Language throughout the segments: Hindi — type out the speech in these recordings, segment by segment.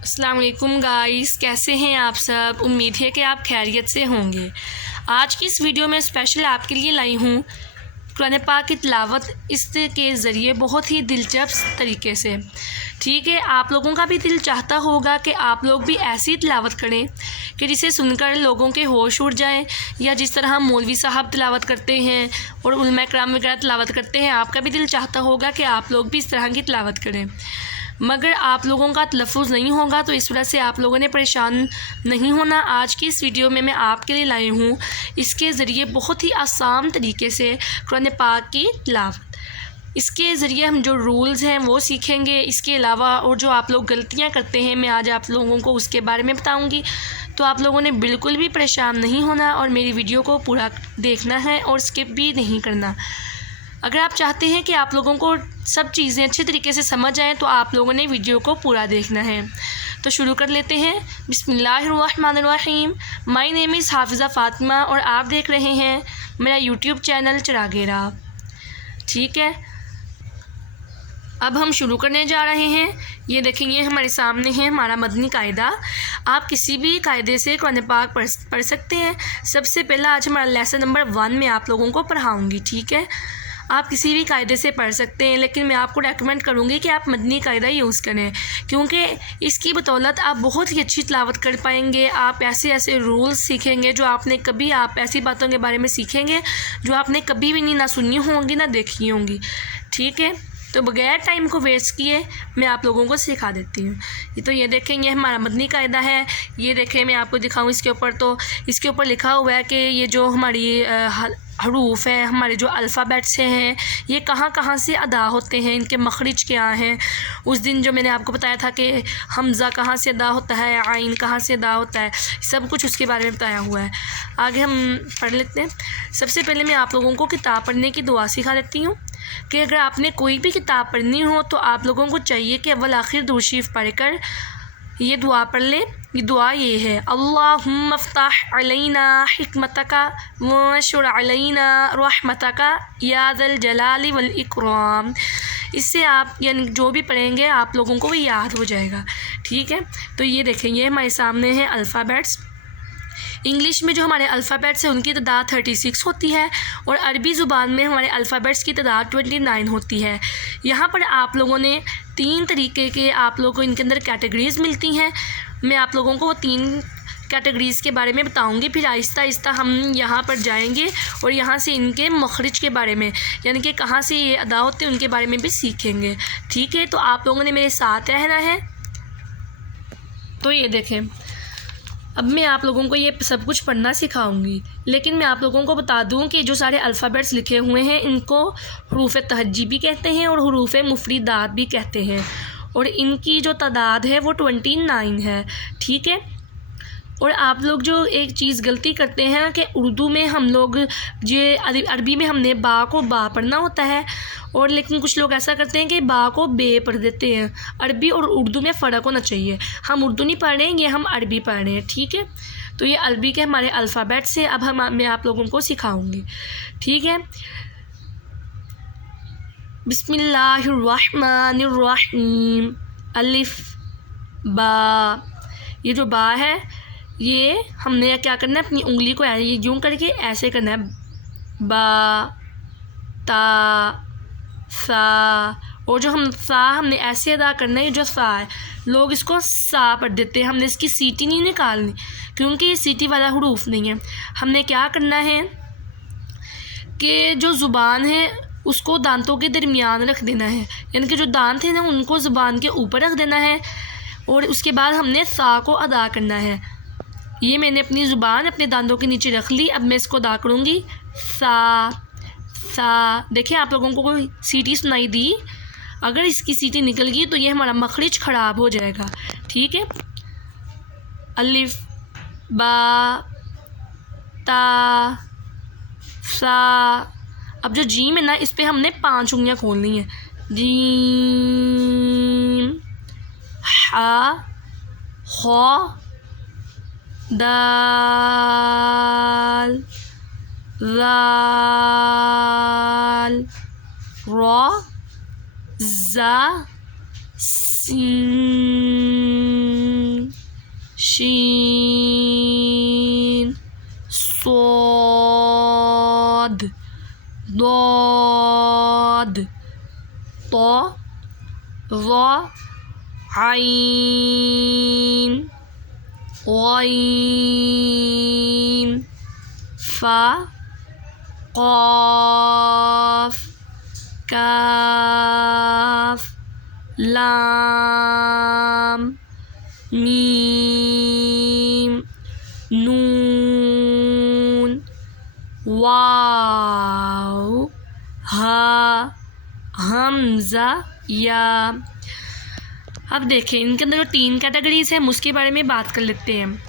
अस्सलाम वालेकुम गाइस, कैसे हैं आप सब। उम्मीद है कि आप खैरियत से होंगे। आज की इस वीडियो में स्पेशल आपके लिए लाई हूँ कुरान पाक की तिलावत इसके ज़रिए बहुत ही दिलचस्प तरीके से। ठीक है, आप लोगों का भी दिल चाहता होगा कि आप लोग भी ऐसी तिलावत करें कि जिसे सुनकर लोगों के होश उड़ जाएं, या जिस तरह हम मौलवी साहब तिलावत करते हैं और उलमा कराम वगैरह तिलावत करते हैं, आपका भी दिल चाहता होगा कि आप लोग भी इस तरह की तिलावत करें। मगर आप लोगों का तलफ़ुज़ नहीं होगा, तो इस वजह से आप लोगों ने परेशान नहीं होना। आज की इस वीडियो में मैं आपके लिए लाई हूँ इसके ज़रिए बहुत ही आसान तरीके से कुरान पाक की तिलावत। इसके ज़रिए हम जो रूल्स हैं वो सीखेंगे। इसके अलावा और जो आप लोग गलतियाँ करते हैं, मैं आज आप लोगों को उसके बारे में बताऊँगी। तो आप लोगों ने बिल्कुल भी परेशान नहीं होना और मेरी वीडियो को पूरा देखना है और स्किप भी नहीं करना। अगर आप चाहते हैं कि आप लोगों को सब चीज़ें अच्छे तरीके से समझ आएँ, तो आप लोगों ने वीडियो को पूरा देखना है। तो शुरू कर लेते हैं। बिस्मिल्लाहिर्रहमानिर्रहीम। My name is Hafiza Fatima और आप देख रहे हैं मेरा यूट्यूब चैनल चिरागे राह। ठीक है, अब हम शुरू करने जा रहे हैं। ये देखेंगे हमारे सामने है हमारा मदनी कायदा। आप किसी भी कायदे से कुरान पाक पढ़ सकते हैं। सबसे पहला आज हमारा लेसन नंबर 1 में आप लोगों को पढ़ाऊँगी। ठीक है, आप किसी भी कायदे से पढ़ सकते हैं, लेकिन मैं आपको रेकमेंड करूँगी कि आप मदनी कायदा यूज़ करें, क्योंकि इसकी बदौलत आप बहुत ही अच्छी तिलावत कर पाएंगे। आप ऐसे ऐसे रूल्स सीखेंगे जो आपने कभी, आप ऐसी बातों के बारे में सीखेंगे जो आपने कभी भी नहीं ना सुनी होंगी ना देखी होंगी। ठीक है, तो बगैर टाइम को वेस्ट किए मैं आप लोगों को सिखा देती हूँ। तो ये देखें, ये हमारा मदनी कायदा है। ये देखें, मैं आपको दिखाऊँ इसके ऊपर, तो इसके ऊपर लिखा हुआ है कि ये जो हमारी हरूफ है, हमारे जो अल्फ़ाबेट्स हैं, ये कहाँ कहाँ से अदा होते हैं, इनके मखरिज क्या हैं। उस दिन जो मैंने आपको बताया था कि हमज़ा कहाँ से अदा होता है, आइन कहाँ से अदा होता है, सब कुछ उसके बारे में बताया हुआ है। आगे हम पढ़ लेते हैं। सबसे पहले मैं आप लोगों को किताब पढ़ने की दुआ सिखा देती हूँ कि अगर आपने कोई भी किताब पढ़नी हो तो आप लोगों को चाहिए कि अव्वल आखिर दुरूद शरीफ पढ़कर ये दुआ पढ़ ले। ये दुआ ये है, अल्लाहुम्मा फ़्ताह अलैना हिकमतका वंशुर अलैना रहमतका या ज़ल जलाली वल इकराम। इससे आप यानी जो भी पढ़ेंगे आप लोगों को वो याद हो जाएगा। ठीक है, तो ये देखें, ये हमारे सामने है अल्फ़ाबेट्स। इंग्लिश में जो हमारे अल्फ़ाबेट्स हैं उनकी तादाद 36 होती है और अरबी ज़ुबान में हमारे अल्फ़ाबेट्स की तादाद 29 होती है। यहाँ पर आप लोगों ने 3 तरीके के आप लोगों को इनके अंदर कैटेगरीज़ मिलती हैं। मैं आप लोगों को वो 3 कैटेगरीज़ के बारे में बताऊंगी, फिर आहिस्ता आहिस्ता हम यहाँ पर जाएंगे और यहाँ से इनके मखरिज के बारे में, यानी कि कहाँ से ये अदा होते हैं, उनके बारे में भी सीखेंगे। ठीक है, तो आप लोगों ने मेरे साथ रहना है। तो ये देखें, अब मैं आप लोगों को ये सब कुछ पढ़ना सिखाऊंगी, लेकिन मैं आप लोगों को बता दूं कि जो सारे अल्फ़ाबेट्स लिखे हुए हैं इनको हरूफ तहज्जी भी कहते हैं और हरूफ मुफरीदात भी कहते हैं, और इनकी जो तादाद है वो 29 है। ठीक है, और आप लोग जो एक चीज़ गलती करते हैं कि उर्दू में हम लोग ये अरबी में हमने बा को बा पढ़ना होता है, और लेकिन कुछ लोग ऐसा करते हैं कि बा को बे पढ़ देते हैं। अरबी और उर्दू में फ़र्क होना चाहिए। हम उर्दू नहीं पढ़ रहे हैं, ये हम अरबी पढ़ रहे हैं। ठीक है, तो ये अरबी के हमारे अल्फ़ाबेट्स हैं। अब मैं आप लोगों को सिखाऊंगी। ठीक है, बिस्मिल्लाहिर्रहमानिर्रहीम। अलिफ बा, ये जो बा है ये हमने क्या करना है, अपनी उंगली को ये यूँ करके ऐसे करना है। बा ता सा, और जो हम सा हमने ऐसे अदा करना है। ये जो सा है लोग इसको सा पढ़ देते हैं। हमने इसकी सीटी नहीं निकालनी, क्योंकि ये सीटी वाला हरूफ नहीं है। हमने क्या करना है कि जो ज़ुबान है उसको दांतों के दरमियान रख देना है, यानी कि जो दांत है ना उनको ज़ुबान के ऊपर रख देना है, और उसके बाद हमने सा को अदा करना है। ये मैंने अपनी ज़ुबान अपने दांतों के नीचे रख ली। अब मैं इसको अदा करूँगी, सा सा। देखिए, आप लोगों को कोई सीटी सुनाई दी, अगर इसकी सीटी निकल गई तो ये हमारा मखरिज ख़राब हो जाएगा। ठीक है, अलिफ बा ता सा। अब जो जीम है ना, इस पर हमने 5 उंगलियाँ खोलनी हैं। जीम हा खा दाल ज़ाल रा ज़ा सीन शीन सोद दोद तो ज़ा आइन ग़ाइन फ़ा क़ाफ़ काफ लाम मीम नून वाव हा हमज़ा या। अब देखें इनके अंदर जो 3 कैटेगरीज़ हैं हम उसके बारे में बात कर लेते हैं।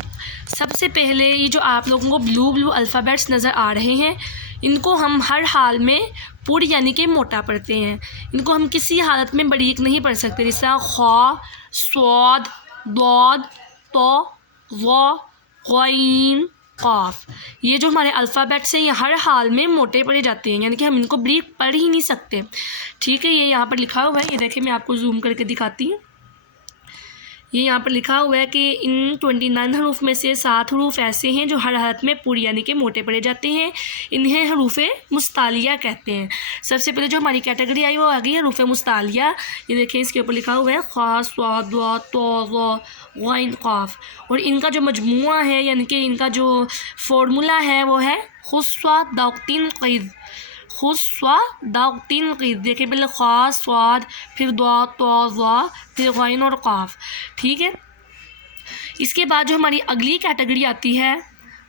सबसे पहले ये जो आप लोगों को ब्लू अल्फ़ाबेट्स नज़र आ रहे हैं, इनको हम हर हाल में पूरी यानी कि मोटा पढ़ते हैं। इनको हम किसी हालत में बारीक नहीं पढ़ सकते, जैसे ख़ा स्वाद दौद तो ज़ा ग़ाइन क़ाफ़। ये जो हमारे अल्फ़ाबेट्स हैं ये हर हाल में मोटे पढ़े जाते हैं, यानी कि हम इनको बारीक पढ़ ही नहीं सकते। ठीक है, ये यहाँ पर लिखा हुआ है, ये देखिए मैं आपको जूम करके दिखाती हूँ। ये यहाँ पर लिखा हुआ है कि इन 29 हरूफ में से 7 हरूफ ऐसे हैं जो हर हालत में पूरी यानी कि मोटे पढ़े जाते हैं। इन्हें हरूफ मुस्तालिया कहते हैं। सबसे पहले जो हमारी कैटेगरी आई वो आ गई हरूफ मुस्तालिया। ये देखें इसके ऊपर लिखा हुआ है ख़ा स्वाद ज़ा तो ज़ा ग़ाइन क़ाफ़। और इनका जो मजमूआ है यानी कि इनका जो फार्मूला है वो है खुस्वा दाक़तीन क़ीद। खुस्वा दाक़तीन क़ीद। देखिए पहले ख़ा स्वाद फिर दो तो ज़ा फिर ग़ाइन और क़ाफ़। ठीक है, इसके बाद जो हमारी अगली कैटेगरी आती है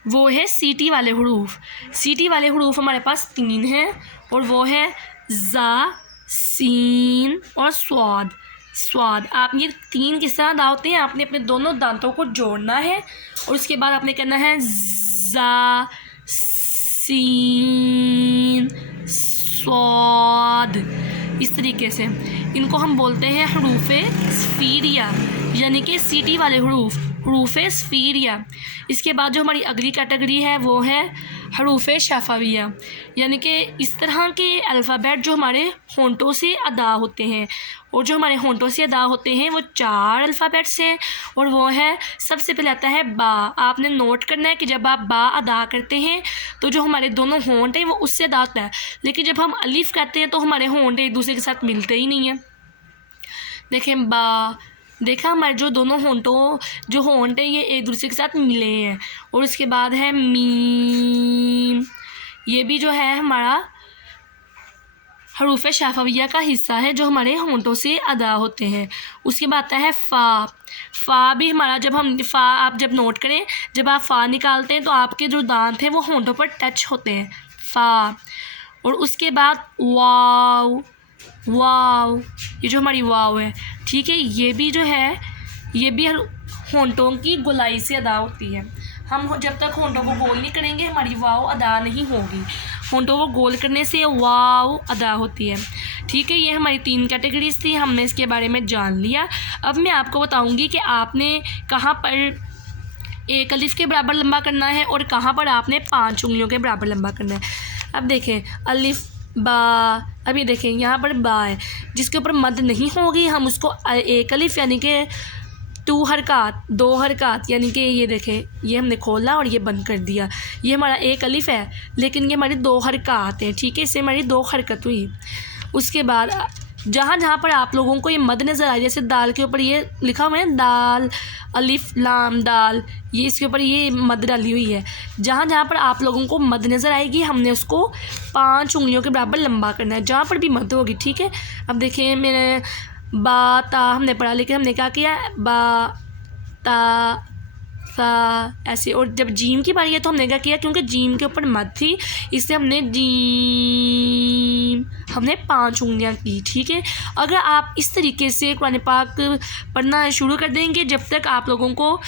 वो है सीटी वाले हरूफ। सीटी वाले हरूफ हमारे पास 3 हैं और वो है ज़ा सीन और स्वाद। स्वाद आप ये 3 किस तरह अदा होते हैं, आपने अपने दोनों दांतों को जोड़ना है और उसके बाद आपने करना है ज़ा सीन स्वाद। इस तरीके से इनको हम बोलते हैं हरूफ स्फीरिया, यानी कि सीटी वाले हरूफ स्फीरिया। इसके बाद जो हमारी अगली कैटेगरी है वो है हरूफ शफ़ाविया, यानी कि इस तरह के अल्फ़ाबेट जो हमारे होंठों से अदा होते हैं। और जो हमारे होंठों से अदा होते हैं वो 4 अल्फ़ाबेट्स हैं और वो है सबसे पहले आता है बा। आपने नोट करना है कि जब आप बा अदा करते हैं तो जो हमारे दोनों होंठ हैं वो उससे अदा होता है, लेकिन जब हम अलिफ़ कहते हैं तो हमारे होंठ एक दूसरे के साथ मिलते ही नहीं हैं। देखें बा, देखा हमारे जो दोनों जो होंठ हैं ये एक दूसरे के साथ मिले हैं। और उसके बाद है मीम, ये भी जो है हमारा हरूफ शफ़ाविया का हिस्सा है जो हमारे होंठों से अदा होते हैं। उसके बाद आता है फ़ा। फ़ा भी हमारा आप जब नोट करें, जब आप फ़ा निकालते हैं तो आपके जो दांत हैं वो होंठों पर टच होते हैं, फ़ा। और उसके बाद वाव। वाव, ये जो हमारी वाव है, ठीक है, ये भी जो है ये भी होंठों की गोलाई से अदा होती है। हम जब तक होंठों को गोल नहीं करेंगे हमारी वाव अदा नहीं होगी। होंठों को गोल करने से वाव अदा होती है। ठीक है, ये हमारी 3 कैटेगरीज थी, हमने इसके बारे में जान लिया। अब मैं आपको बताऊंगी कि आपने कहाँ पर एक अलिफ के बराबर लंबा करना है और कहाँ पर आपने 5 उंगलियों के बराबर लंबा करना है। अब देखें अलिफ बा, अब ये देखें यहाँ पर बा है जिसके ऊपर मद नहीं होगी, हम उसको एक अलिफ यानी कि 2 हरकत 2 हरकत, यानी कि ये देखें ये हमने खोला और ये बंद कर दिया, ये हमारा एक अलिफ है लेकिन ये हमारी 2 हरकत हैं। ठीक है, इससे हमारी 2 हरकत हुई। उसके बाद जहाँ जहाँ पर आप लोगों को ये मद नज़र आए, जैसे दाल के ऊपर ये लिखा हुआ है दाल अलिफ लाम दाल, ये इसके ऊपर ये मद डाली हुई है। जहाँ जहाँ पर आप लोगों को मद नज़र आएगी हमने उसको 5 उंगलियों के बराबर लंबा करना है, जहाँ पर भी मद होगी। ठीक है, अब देखिए मैंने बा ता हमने पढ़ा, लेकिन हमने क्या किया बा ता सा ऐसे। और जब जीम की बारी है तो हमने क्या किया, क्योंकि जीम के ऊपर मद थी इससे हमने जीम 5 उंगलियां की। ठीक है, अगर आप इस तरीके से कुरान पाक पढ़ना शुरू कर देंगे, जब तक आप लोगों को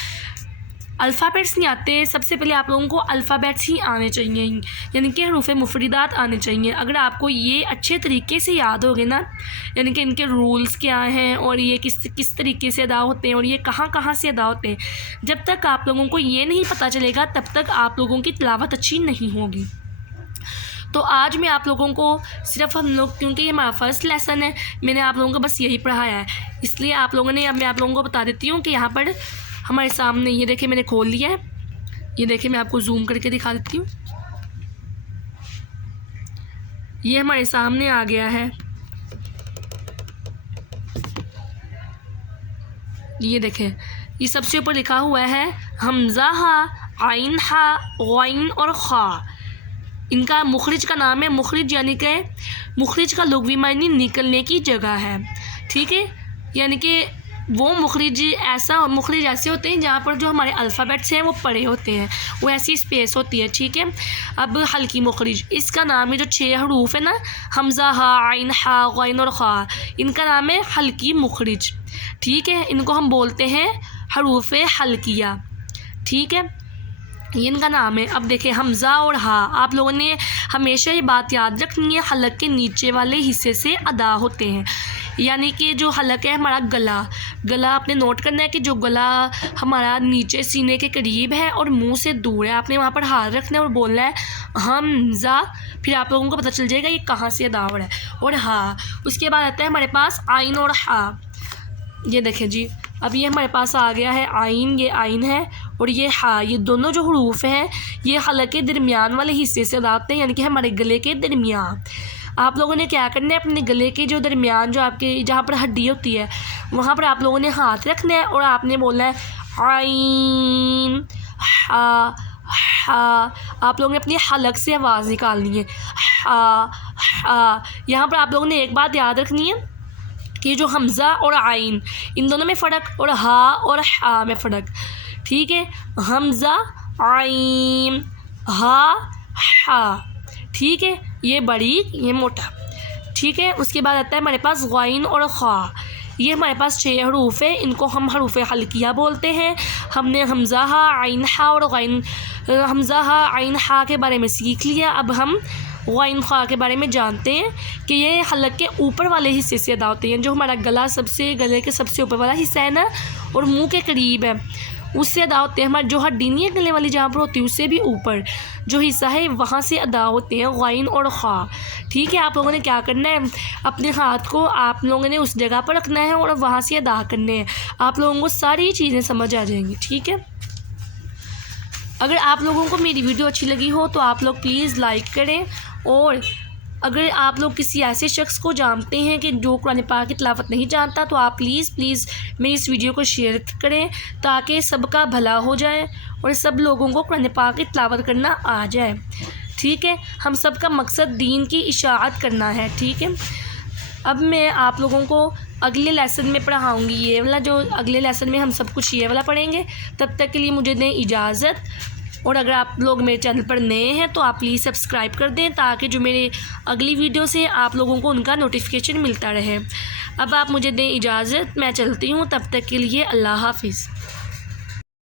अल्फ़ाबेट्स नहीं आते, सबसे पहले आप लोगों को अल्फ़ाबेट्स ही आने चाहिए, यानी कि हरूफ मुफरीदात आने चाहिए। अगर आपको ये अच्छे तरीके से याद होगे ना, यानी कि इनके रूल्स क्या हैं और ये किस तरीके से अदा होते हैं और ये कहाँ कहाँ से अदा होते हैं, जब तक आप लोगों को ये नहीं पता चलेगा तब तक आप लोगों की तिलावत अच्छी नहीं होगी। तो आज मैं आप लोगों को सिर्फ क्योंकि ये हमारा फर्स्ट लेसन है, मैंने आप लोगों को बस यही पढ़ाया है, इसलिए आप लोगों ने अब मैं आप लोगों को बता देती हूँ कि यहाँ पर हमारे सामने ये देखिए मैंने खोल लिया है। ये देखिए मैं आपको जूम करके दिखा देती हूँ। ये हमारे सामने आ गया है। ये देखें, ये सबसे ऊपर लिखा हुआ है हमज़ा हा, आइन हा, गैन और खा। इनका मुखरिज का नाम है। मुखरिज यानी कि मुखरिज का लुग़वी मानी निकलने की जगह है। ठीक है, यानी कि वो मुखरिज ऐसे होते हैं जहाँ पर जो हमारे अल्फ़ाबेट्स हैं वो पड़े होते हैं, वो ऐसी स्पेस होती है। ठीक है, अब हल्की मुखरिज, इसका नाम है जो 6 हरूफ है ना, हमज़ा हा, आइन हा, गैन और खा, इनका नाम है हल्की मुखरिज। ठीक है, इनको हम बोलते हैं हरूफ हल्किया। ठीक है, ये इनका नाम है। अब देखें हमज़ा और हा, आप लोगों ने हमेशा ये बात याद रखनी है, हलक के नीचे वाले हिस्से से अदा होते हैं। यानी कि जो हलक है हमारा गला आपने नोट करना है कि जो गला हमारा नीचे सीने के करीब है और मुंह से दूर है, आपने वहाँ पर हाथ रखना है और बोलना है हमज़ा। फिर आप लोगों को पता चल जाएगा ये कहाँ से अदा हो रहा है। और हा, उसके बाद आता है हमारे पास आइन और हा। ये देखें जी, अब ये हमारे पास आ गया है आइन, ये आइन है और ये हा। ये दोनों जो हरूफ हैं ये हलक के दरमियान वाले हिस्से से अदा होते हैं, यानी कि हमारे गले के दरमियान। आप लोगों ने क्या करना है, अपने गले के जो दरमियान जो आपके जहाँ पर हड्डी होती है वहाँ पर आप लोगों ने हाथ रखना है और आपने बोलना है आइन हा हा। आप लोगों ने अपनी हलक से आवाज़ निकालनी है हा हा। यहाँ पर आप लोगों ने एक बात याद रखनी है कि जो हमज़ा और आइन, इन दोनों में फ़र्क और हा और हा में फ़र्क। ठीक है, हमज़ा, आइन, हा, हा। ठीक है, ये बड़ी, ये मोटा। ठीक है, उसके बाद आता है हमारे पास गैन और खा। ये हमारे पास 6 हरूफ है, इनको हम हरूफ हल्किया बोलते हैं। हमने हमज़ा हा, आइन हा और गैन, हमज़ा हा, आइन हा के बारे में सीख लिया। अब हम गैन खा के बारे में जानते हैं कि ये हलक के ऊपर वाले हिस्से से अदा होते हैं। जो हमारा गले के सबसे ऊपर वाला हिस्सा है ना और मुंह के करीब है, उससे अदा होते हैं। हमारी जो हड्डी नहीं है गले वाली जहाँ पर होती है, उससे भी ऊपर जो हिस्सा है वहाँ से अदा होते हैं गैन और खा। ठीक है, आप लोगों ने क्या करना है, अपने हाथ को आप लोगों ने उस जगह पर रखना है और वहाँ से अदा करने हैं। आप लोगों को सारी चीज़ें समझ आ जाएंगी। ठीक है, अगर आप लोगों को मेरी वीडियो अच्छी लगी हो तो आप लोग प्लीज़ लाइक करें, और अगर आप लोग किसी ऐसे शख्स को जानते हैं कि जो कुरान पाक की तिलावत नहीं जानता तो आप प्लीज़ मेरी इस वीडियो को शेयर करें ताकि सबका भला हो जाए और सब लोगों को कुरान पाक की तिलावत करना आ जाए। ठीक है, हम सब का मकसद दीन की इशाअत करना है। ठीक है, अब मैं आप लोगों को अगले लेसन में पढ़ाऊँगी ये वाला, जो अगले लेसन में हम सब कुछ ये वाला पढ़ेंगे। तब तक के लिए मुझे दें इजाज़त, और अगर आप लोग मेरे चैनल पर नए हैं तो आप प्लीज़ सब्सक्राइब कर दें ताकि जो मेरे अगली वीडियो से आप लोगों को उनका नोटिफिकेशन मिलता रहे। अब आप मुझे दें इजाज़त, मैं चलती हूँ। तब तक के लिए अल्लाह हाफ़िज़।